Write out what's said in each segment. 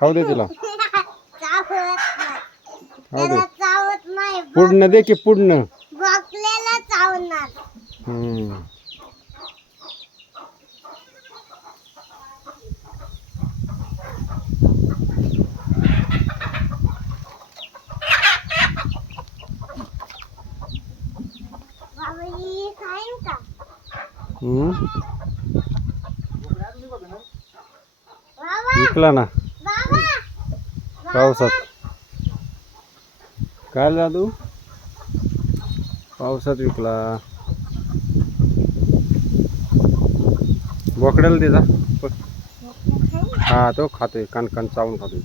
खाऊ दे तिला. चावत नाही. खाऊ दे. त्याला चावत नाही. पुढणं दे की पुढणं. भोकलेला चावणार. बाबा ही खाईन का? बाबा विकला ना बाबा पावसात. काय दादू पावसात विकला. बोकड्याला दे जा. हा तो खातोय कान चावून खातोय.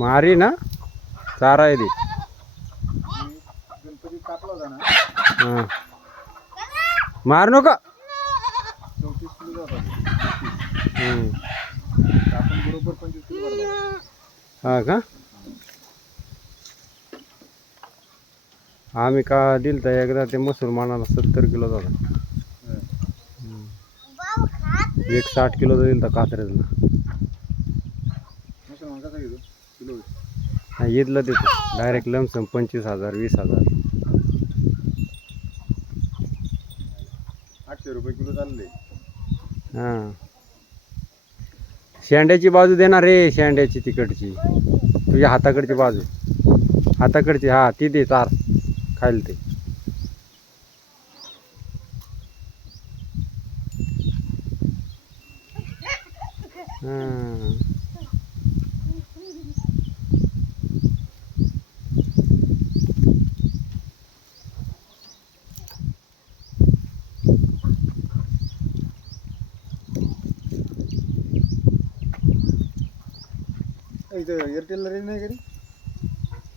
मारी ना चारा आहे ती. हा मार नका. हा का आम्ही का दिल तर एकदा ते मुसलमानाला 70 किलो होता. एक 60 किलो दिल तर कात्र्याला. हा ईदला देतो डायरेक्ट लमसम 25,000 20,000. 800 रुपये किलो चालले. हा शेंड्याची बाजू देणार रे. शेंड्याची तिकडची तुझ्या हाताकडची बाजू. हाताकडची हा ती दे चार खायला ते. हा इथं एअरटेलला रेंज नाही कधी.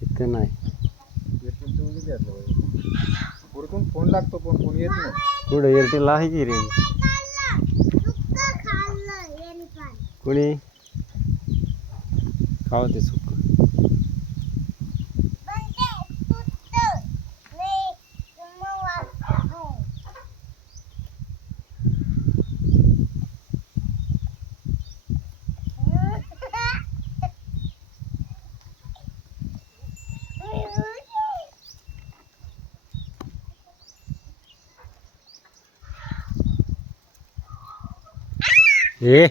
इथे नाही. एअरटेलचं उगीच घ्यायचं पाहिजे. वरतून फोन लागतो पण फोन येत नाही. पुढे एअरटेल आहे की रे. कोणी खाव ते सुक. ए